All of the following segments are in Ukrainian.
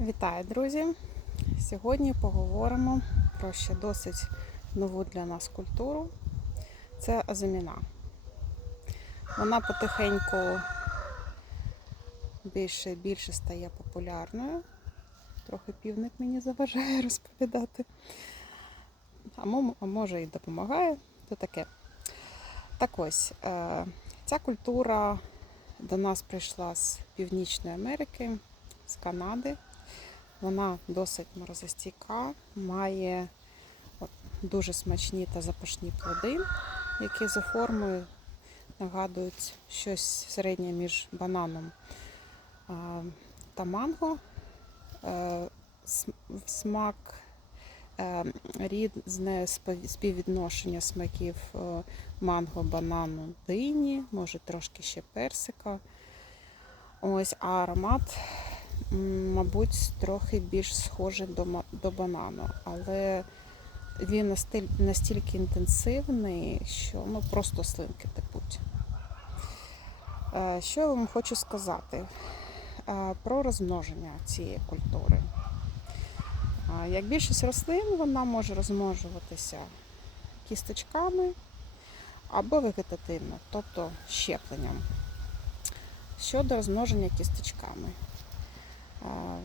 Вітаю, друзі! Сьогодні поговоримо про ще досить нову для нас культуру. Це азаміна. Вона потихеньку більше більше стає популярною. Трохи півник мені заважає розповідати. А може і допомагає, то таке. Так ось, е, ця культура до нас прийшла з Північної Америки, з Канади. Вона досить морозостійка, має дуже смачні та запашні плоди, які за формою нагадують щось середнє між бананом та манго. Е, Смак е, різне співвідношення смаків е, манго, банану, дині, може трошки ще персика. Ось, а аромат мабуть, трохи більш схожий до, до банану, але він настільки інтенсивний, що ну, просто слинки текуть. Е, Що я вам хочу сказати Е, про розмноження цієї культури. Е, Як більшість рослин, вона може розмножуватися кісточками або вегетативно, тобто щепленням. Щодо розмноження кісточками. А,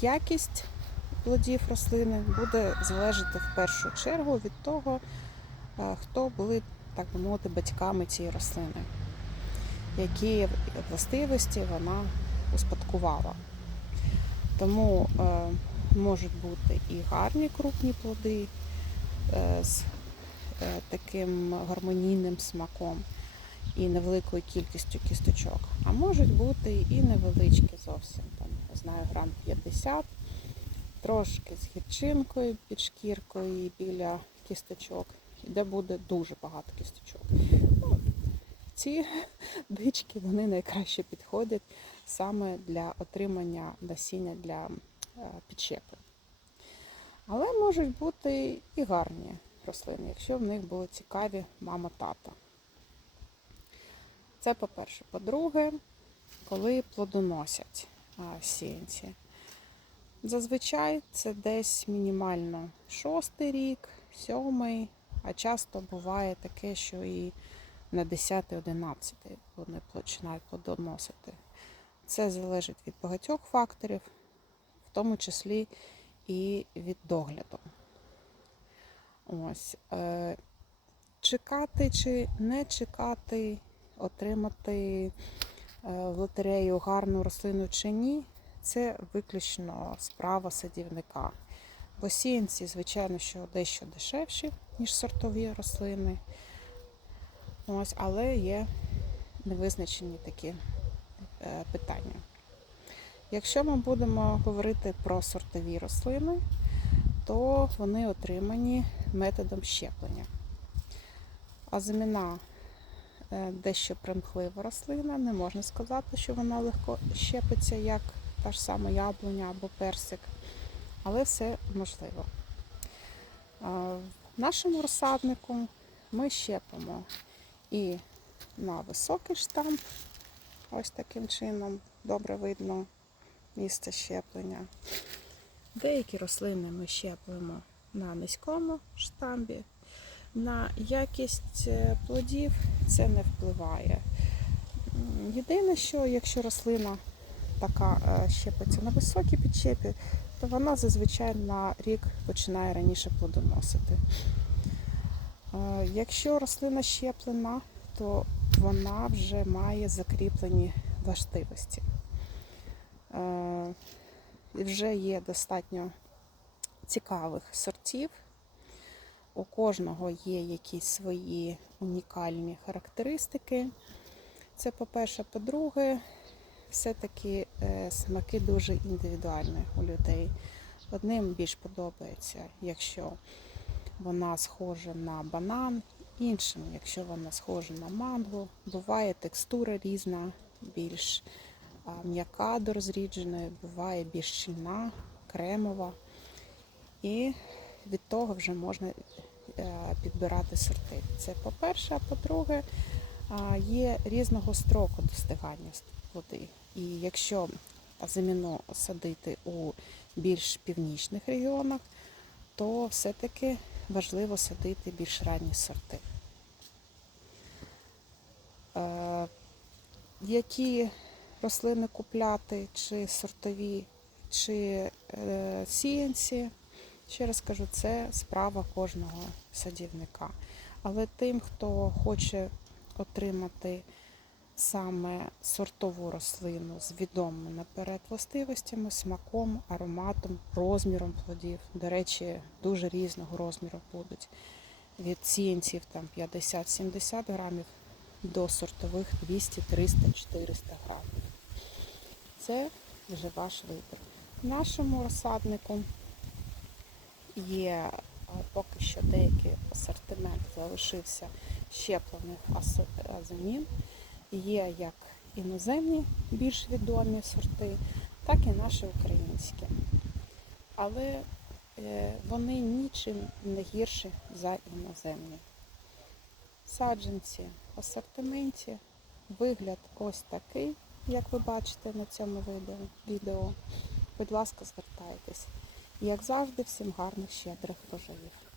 Якість плодів рослини буде залежати в першу чергу від того, хто були, так би мовити, батьками цієї рослини, які властивості вона успадкувала. Тому е, можуть бути і гарні крупні плоди е, з е, таким гармонійним смаком і невеликою кількістю кісточок, а можуть бути і невеличкі зовсім, там, знаю, грам 50, трошки з гірчинкою під шкіркою і біля кісточок, де буде дуже багато кісточок. Ну, ці бички вони найкраще підходять саме для отримання насіння для е. Але можуть бути і гарні рослини, якщо в них були цікаві мама-тата. Це по-перше. По-друге, коли плодоносять сіянці. Зазвичай це десь мінімально шостий рік, сьомий, а часто буває таке, що і на 10-11 вони починають плодоносити. Це залежить від багатьох факторів, в тому числі і від догляду. Ось. Е, чекати чи не чекати отримати е, в лотерею гарну рослину чи ні, це виключно справа садівника. Бо сіянці, звичайно, що дещо дешевші, ніж сортові рослини. Ось, але є невизначені такі е, питання. Якщо ми будемо говорити про сортові рослини, то вони отримані методом щеплення. А дещо примхлива рослина. Не можна сказати, що вона легко щепиться, як та ж сама яблуня або персик, але все можливо. В нашому розсаднику ми щепимо і на високий штамп, ось таким чином добре видно місце щеплення. Деякі рослини ми щеплемо на низькому штамбі, на якість е, плодів це не впливає. Єдине, що якщо рослина така е, щепиться на високій підщепі, то вона зазвичай на рік починає раніше плодоносити. Е, Якщо рослина щеплена, то вона вже має закріплені властивості. І вже є достатньо цікавих сортів. У кожного є якісь свої унікальні характеристики. Це по-перше, по-друге, все-таки е, смаки дуже індивідуальні у людей. Одним більш подобається, якщо вона схожа на банан, іншим, якщо вона схожа на манго. Буває текстура різна, більш м'яка до розрідженої, буває більш щільна, кремова. І від того вже можна підбирати сорти. Це по-перше, а по-друге, є різного строку достигання плоди. І якщо заміну садити у більш північних регіонах, то все-таки важливо садити більш ранні сорти. Е, Які рослини купляти, чи сортові, чи е, сіянці, ще раз кажу, це справа кожного садівника. Але тим, хто хоче отримати саме сортову рослину з відомими наперед властивостями, смаком, ароматом, розміром плодів. До речі, дуже різного розміру будуть. Від сіянців там 50-70 грамів до сортових 200, 300, 400 грамів. Це вже ваш вибір. Нашому розсаднику є поки що деякий асортимент залишився щеплених азонін. Є як іноземні більш відомі сорти, так і наші українські. Але е, вони нічим не гірші за іноземні. Саджанці в асортименті. Вигляд ось такий, як ви бачите на цьому відео. Будь ласка, звертайтесь. Як завжди, всім гарних щедрих врожаїв.